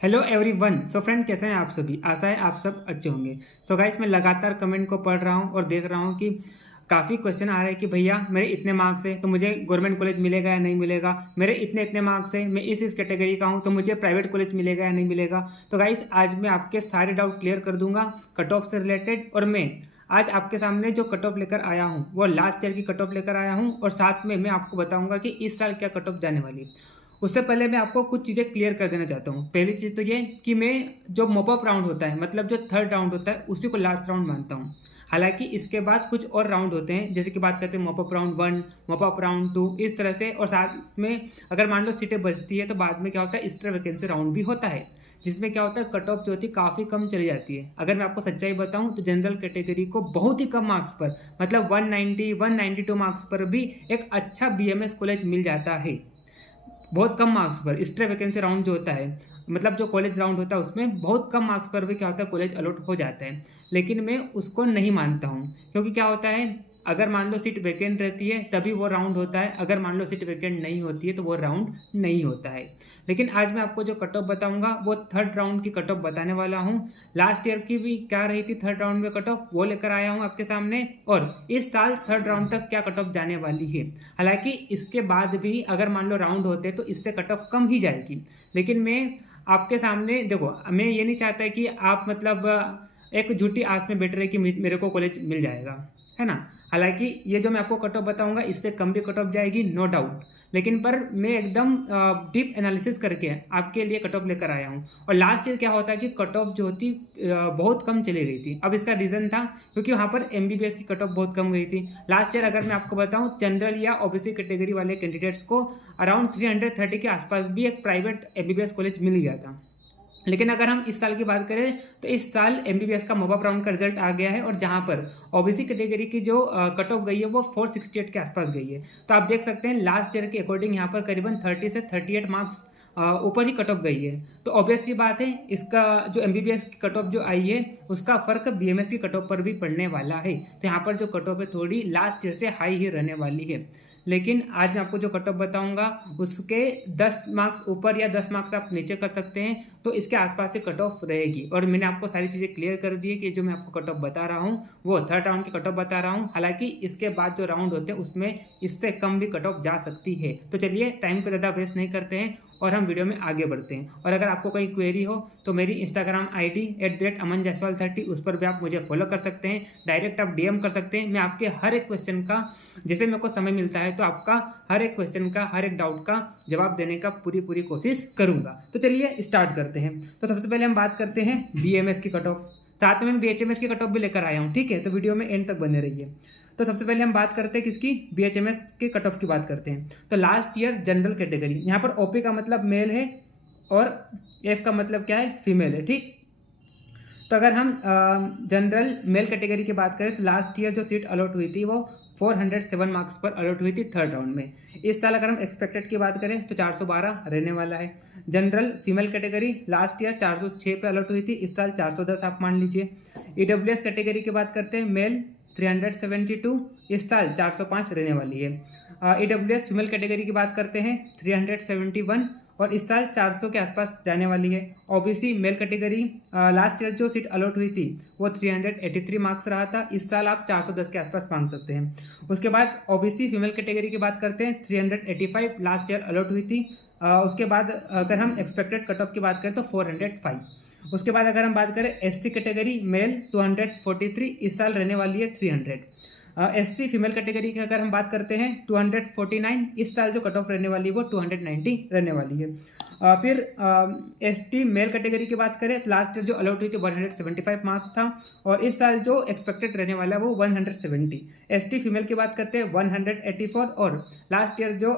Hello everyone. So friend, कैसे हैं आप सभी? आशा है आप सब अच्छे होंगे। सो गाइस, मैं लगातार कमेंट को पढ़ रहा हूं और देख रहा हूं कि काफ़ी क्वेश्चन आ रहे हैं कि भैया मेरे इतने मार्क्स है तो मुझे गवर्नमेंट कॉलेज मिलेगा या नहीं मिलेगा। मेरे इतने इतने मार्क्स है, मैं इस कैटेगरी का हूं तो मुझे प्राइवेट कॉलेज मिलेगा या नहीं मिलेगा। तो गाइस, आज मैं आपके सारे डाउट क्लियर कर दूंगा कट ऑफ से रिलेटेड। और मैं आज आपके सामने जो कट ऑफ लेकर आया हूँ वो लास्ट ईयर की कट ऑफ लेकर आया हूँ, और साथ में मैं आपको बताऊंगा कि इस साल क्या कट ऑफ जाने वाली है। उससे पहले मैं आपको कुछ चीज़ें क्लियर कर देना चाहता हूँ। पहली चीज़ तो ये कि मैं जो मॉपअप राउंड होता है, मतलब जो थर्ड राउंड होता है, उसी को लास्ट राउंड मानता हूँ। हालांकि इसके बाद कुछ और राउंड होते हैं, जैसे कि बात करते हैं मॉपअप राउंड 1, मॉपअप राउंड 2, इस तरह से। और साथ में अगर मान लो सीटें बचती है तो बाद में क्या होता है, एक्स्ट्रा वैकेंसी राउंड भी होता है, जिसमें क्या होता है कट ऑफ जो होती है काफ़ी कम चली जाती है। अगर मैं आपको सच्चाई बताऊं तो जनरल कैटेगरी को बहुत ही कम मार्क्स पर, मतलब 190 192 मार्क्स पर भी एक अच्छा बीएमएस कॉलेज मिल जाता है। बहुत कम मार्क्स पर एक्स्ट्रा वैकेंसी राउंड जो होता है, मतलब जो कॉलेज राउंड होता है, उसमें बहुत कम मार्क्स पर भी क्या होता है कॉलेज अलॉट हो जाता है। लेकिन मैं उसको नहीं मानता हूँ, क्योंकि क्या होता है, अगर मान लो सीट वैकेंट रहती है तभी वो राउंड होता है, अगर मान लो सीट वैकेंट नहीं होती है तो वो राउंड नहीं होता है। लेकिन आज मैं आपको जो कट ऑफ बताऊंगा वो थर्ड राउंड की कट ऑफ बताने वाला हूँ। लास्ट ईयर की भी क्या रही थी थर्ड राउंड में कट ऑफ, वो लेकर आया हूँ आपके सामने। और इस साल थर्ड राउंड तक क्या कट ऑफ जाने वाली है। हालांकि इसके बाद भी अगर मान लो राउंड होते तो इससे कट ऑफ कम ही जाएगी। लेकिन मैं आपके सामने देखो, मैं ये नहीं चाहता कि आप मतलब एक झूठी आस में बैठ रहे कि मेरे को कॉलेज मिल जाएगा, है ना। हालांकि ये जो मैं आपको कट ऑफ बताऊंगा इससे कम भी कट ऑफ जाएगी, नो डाउट। लेकिन पर मैं एकदम डीप एनालिसिस करके आपके लिए कट ऑफ लेकर आया हूँ। और लास्ट ईयर क्या होता है कि कट ऑफ जो होती बहुत कम चली गई थी। अब इसका रीज़न था क्योंकि वहाँ पर एमबीबीएस की कट ऑफ बहुत कम गई थी लास्ट ईयर। अगर मैं आपको बताऊँ, जनरल या ओबीसी कैटेगरी वाले कैंडिडेट्स को अराउंड 330 के आसपास भी एक प्राइवेट एमबीबीएस कॉलेज मिल गया था। लेकिन अगर हम इस साल की बात करें तो इस साल एमबीबीएस का मॉपअप राउंड का रिजल्ट आ गया है, और जहां पर ओबीसी कैटेगरी की जो कट ऑफ गई है वो 468 के आसपास गई है। तो आप देख सकते हैं लास्ट ईयर के अकॉर्डिंग यहाँ पर करीबन 30 से 38 मार्क्स ऊपर ही कट ऑफ गई है। तो ऑब्वियस सी बात है, इसका जो एमबीबीएस की कट ऑफ जो आई है उसका फर्क बीएमएस की कट ऑफ पर भी पड़ने वाला है। तो यहाँ पर जो कट ऑफ है थोड़ी लास्ट ईयर से हाई ही रहने वाली है। लेकिन आज मैं आपको जो कट ऑफ बताऊंगा उसके 10 मार्क्स ऊपर या 10 मार्क्स आप नीचे कर सकते हैं, तो इसके आसपास से कट ऑफ रहेगी। और मैंने आपको सारी चीज़ें क्लियर कर दी है कि जो मैं आपको कट ऑफ बता रहा हूँ वो थर्ड राउंड की कट ऑफ बता रहा हूँ। हालांकि इसके बाद जो राउंड होते हैं उसमें इससे कम भी कट ऑफ जा सकती है। तो चलिए टाइम को ज़्यादा वेस्ट नहीं करते हैं और हम वीडियो में आगे बढ़ते हैं। और अगर आपको कोई क्वेरी हो तो मेरी इंस्टाग्राम ID @amanjaiswal30 उस पर भी आप मुझे फॉलो कर सकते हैं। डायरेक्ट आप डीएम कर सकते हैं। मैं आपके हर एक क्वेश्चन का, जैसे मेरे को समय मिलता है तो आपका हर एक क्वेश्चन का, हर एक डाउट का जवाब देने का पूरी कोशिश करूंगा। तो चलिए स्टार्ट करते हैं। तो सबसे पहले हम बात करते हैं बीएमएस की कट ऑफ, साथ में मैं बीएचएमएस की कट ऑफ भी लेकर आया हूँ, ठीक है। तो वीडियो में एंड तक बने रहिए। तो सबसे पहले हम बात करते हैं किसकी, बीएचएमएस के कट ऑफ की बात करते हैं। तो लास्ट ईयर जनरल कैटेगरी, यहाँ पर ओपी का मतलब मेल है और एफ का मतलब क्या है, फीमेल है, ठीक। तो अगर हम जनरल मेल कैटेगरी की बात करें तो लास्ट ईयर जो सीट अलॉट हुई थी वो 407 मार्क्स पर अलॉट हुई थी थर्ड राउंड में। इस साल अगर हम एक्सपेक्टेड की बात करें तो 412 रहने वाला है। General female category last year 406 पे अलॉट हुई थी, इस साल 410 आप मान लीजिए। ईडब्ल्यूएस कैटेगरी की बात करते हैं, मेल 372, इस साल 405 रहने वाली है। ईडब्ल्यूएस फीमेल कैटेगरी की बात करते हैं 371, और इस साल 400 के आसपास जाने वाली है। OBC male category last year जो सीट अलॉट हुई थी वो 383 मार्क्स रहा था, इस साल आप 410 के आसपास मांग सकते हैं। उसके बाद ओबीसी फीमेल कैटेगरी की बात करते हैं 385 लास्ट ईयर अलॉट हुई थी। उसके बाद अगर हम एक्सपेक्टेड कट ऑफ की बात करें तो 405। उसके बाद अगर हम बात करें एससी कैटेगरी मेल 243, इस साल रहने वाली है 300। एससी फीमेल कैटेगरी की अगर हम बात करते हैं 249, इस साल जो कट ऑफ रहने वाली है वो 290 रहने वाली है। फिर एसटी मेल कैटेगरी की बात करें तो लास्ट ईयर जो अलॉट हुई थी 175 मार्क्स था, और इस साल जो एक्सपेक्टेड रहने वाला है वो 170। एसटी फीमेल की बात करते हैं 184, और लास्ट ईयर जो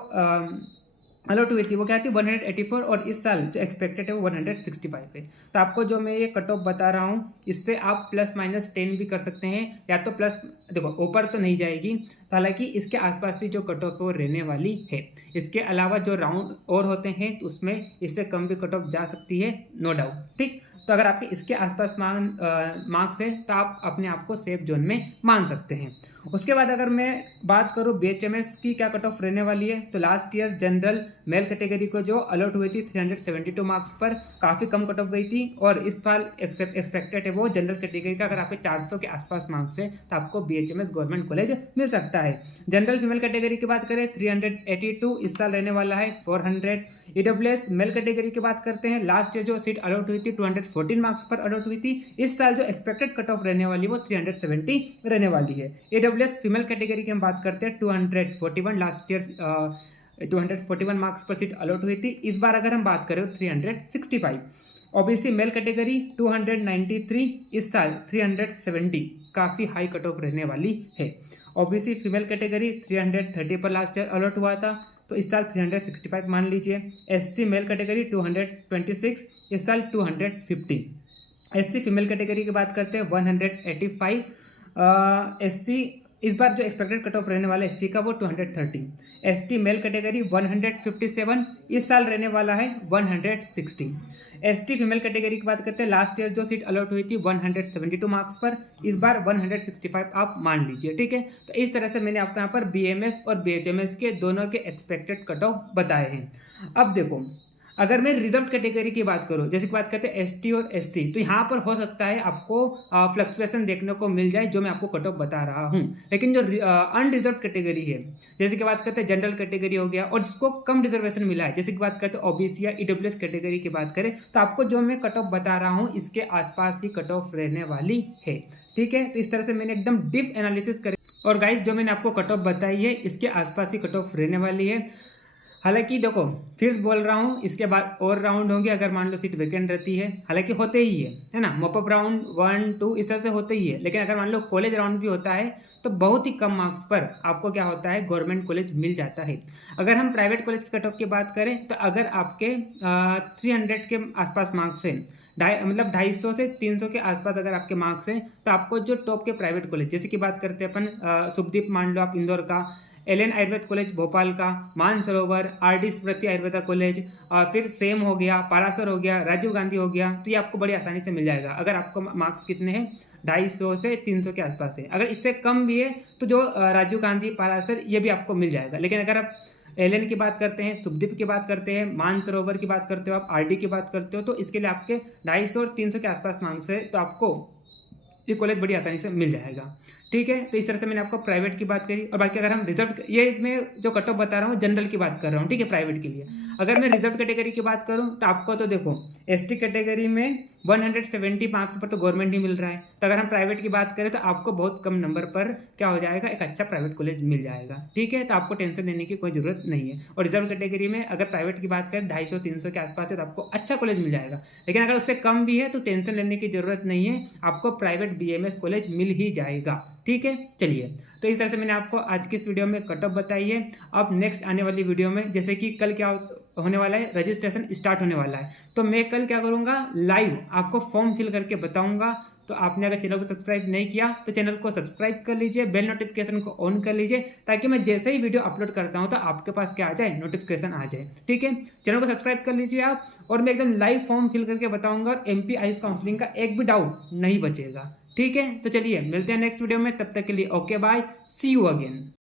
अलॉट हुई थी वो क्या थी 184, और इस साल जो एक्सपेक्टेड है वो 165 है। तो आपको जो मैं ये कट ऑफ बता रहा हूँ इससे आप +-10 भी कर सकते हैं, या तो प्लस, देखो ऊपर तो नहीं जाएगी, हालांकि इसके आसपास ही जो कट ऑफ वो रहने वाली है। इसके अलावा जो राउंड और होते हैं तो उसमें इससे कम भी कट ऑफ जा सकती है, नो डाउट, ठीक। तो अगर आपके इसके आसपास मार्क्स है तो आप अपने आप को सेफ जोन में मान सकते हैं। उसके बाद अगर मैं बात करूँ BHMS की क्या कट ऑफ रहने वाली है, तो last year general male category को जो अलॉट हुई थी 372 मार्क्स पर काफ़ी कम कट ऑफ गई थी, और इस साल एक्सपेक्टेड है वो जनरल कैटेगरी का अगर आपके 400 के आसपास मार्क्स है तो आपको BHMS गवर्नमेंट कॉलेज मिल सकता है। जनरल फीमेल कैटेगरी की बात करें 382 इस साल रहने वाला है 400। EWS मेल कैटेगरी की बात करते हैं, लास्ट ईयर जो सीट अलॉट हुई थी 214 मार्क्स पर अलॉट हुई थी, इस साल जो एक्सपेक्टेड कट ऑफ रहने वाली वो 370 रहने वाली है। EWS फीमेल कैटेगरी की हम बात करते हैं 241 लास्ट ईयर 241 मार्क्स पर सीट अलॉट हुई थी, इस बार अगर हम बात करें 365। OBC मेल कैटेगरी 293, इस साल 370, काफ़ी हाई कट ऑफ रहने वाली है। OBC फीमेल कैटेगरी 330 पर लास्ट ईयर अलॉट हुआ था, तो इस साल 365 मान लीजिए। SC मेल कैटेगरी 226, इस साल 250। SC फीमेल कैटेगरी की बात करते हैं 185। SC इस बार जो एक्सपेक्टेड कट ऑफ रहने वाला है SC का वो 230। ST मेल कैटेगरी 157, इस साल रहने वाला है 160। ST फीमेल कैटेगरी की बात करते हैं, लास्ट ईयर जो सीट अलॉट हुई थी 172 मार्क्स पर, इस बार 165 आप मान लीजिए, ठीक है। तो इस तरह से मैंने आपको यहाँ पर BMS और BHMS के दोनों के एक्सपेक्टेड कट ऑफ बताए हैं। अब देखो, अगर मैं रिजर्व कैटेगरी की बात करूं, जैसे कि बात करते हैं ST और SC, तो यहाँ पर हो सकता है आपको फ्लक्चुएशन देखने को मिल जाए जो मैं आपको कट ऑफ बता रहा हूँ। लेकिन जो अनरिजर्व कैटेगरी है, जैसे कि बात करते हैं जनरल कैटेगरी हो गया, और जिसको कम रिजर्वेशन मिला है, जैसे कि बात करते हैं OBC या EWS कैटेगरी की बात करें, तो आपको जो मैं कट ऑफ बता रहा हूँ इसके आसपास ही कट ऑफ रहने वाली है, ठीक है। तो इस तरह से मैंने एकदम डीप एनालिसिस करे, और गाइस जो मैंने आपको कट ऑफ बताई है इसके आसपास ही कट ऑफ रहने वाली है। हालांकि देखो, फिर बोल रहा हूँ, इसके बाद और राउंड होंगे अगर मान लो सीट वैकेंट रहती है, हालांकि होते ही है ना, मॉपअप राउंड 1 2 इस तरह से होते ही है। लेकिन अगर मान लो कॉलेज राउंड भी होता है तो बहुत ही कम मार्क्स पर आपको क्या होता है, गवर्नमेंट कॉलेज मिल जाता है। अगर हम प्राइवेट कॉलेज की कट ऑफ की बात करें, तो अगर आपके 300 के आसपास मार्क्स है, मतलब 250 से 300 के आसपास अगर आपके मार्क्स हैं, तो आपको जो टॉप के प्राइवेट कॉलेज, जैसे कि बात करते हैं अपन शुभदीप मान लो आप इंदौर का, LN आयुर्वेद कॉलेज भोपाल का, मानसरोवर, RD स्मृति आयुर्वेदा कॉलेज, और फिर सेम हो गया, पारासर हो गया, राजीव गांधी हो गया, तो ये आपको बड़ी आसानी से मिल जाएगा अगर आपको मार्क्स कितने हैं, 250 से 300 के आसपास है। अगर इससे कम भी है तो जो राजीव गांधी, पारासर, ये भी आपको मिल जाएगा। लेकिन अगर आप LN की बात करते हैं, शुभदीप की बात करते हैं, मानसरोवर की बात करते हो, आप RD की बात करते हो, तो इसके लिए आपके 250 और 300 के आसपास मार्क्स है, तो आपको ये कॉलेज बड़ी आसानी से मिल जाएगा, ठीक है। तो इस तरह से मैंने आपको प्राइवेट की बात करी, और बाकी अगर हम रिजर्व, ये मैं जो कट ऑफ बता रहा हूँ जनरल की बात कर रहा हूँ, ठीक है, प्राइवेट के लिए। अगर मैं रिजर्व कैटेगरी की बात करूँ तो आपको तो देखो ST कैटेगरी में 170 मार्क्स पर तो गवर्नमेंट ही मिल रहा है, तो अगर हम प्राइवेट की बात करें तो आपको बहुत कम नंबर पर क्या हो जाएगा, एक अच्छा प्राइवेट कॉलेज मिल जाएगा, ठीक है। तो आपको टेंशन लेने की कोई जरूरत नहीं है। और रिजर्व कैटेगरी में अगर प्राइवेट की बात करें 250-300 के आसपास है तो आपको अच्छा कॉलेज मिल जाएगा। लेकिन अगर उससे कम भी है तो टेंशन लेने की जरूरत नहीं है, आपको प्राइवेट BMS कॉलेज मिल ही जाएगा, ठीक है। चलिए, तो इस तरह से मैंने आपको आज की इस वीडियो में कट ऑफ बताई है। अब नेक्स्ट आने वाली वीडियो में, जैसे कि कल क्या होने वाला है, रजिस्ट्रेशन स्टार्ट होने वाला है, तो मैं कल क्या करूंगा, लाइव आपको फॉर्म फिल करके बताऊंगा। तो आपने अगर चैनल को सब्सक्राइब नहीं किया तो चैनल को सब्सक्राइब कर लीजिए, बेल नोटिफिकेशन को ऑन कर लीजिए, ताकि मैं जैसे ही वीडियो अपलोड करता हूं तो आपके पास क्या आ जाए, नोटिफिकेशन आ जाए, ठीक है। चैनल को सब्सक्राइब कर लीजिए आप, और मैं एकदम लाइव फॉर्म फिल करके बताऊंगा, और MP आयुष काउंसलिंग का एक भी डाउट नहीं बचेगा, ठीक है। तो चलिए मिलते हैं नेक्स्ट वीडियो में, तब तक के लिए okay bye, see you again.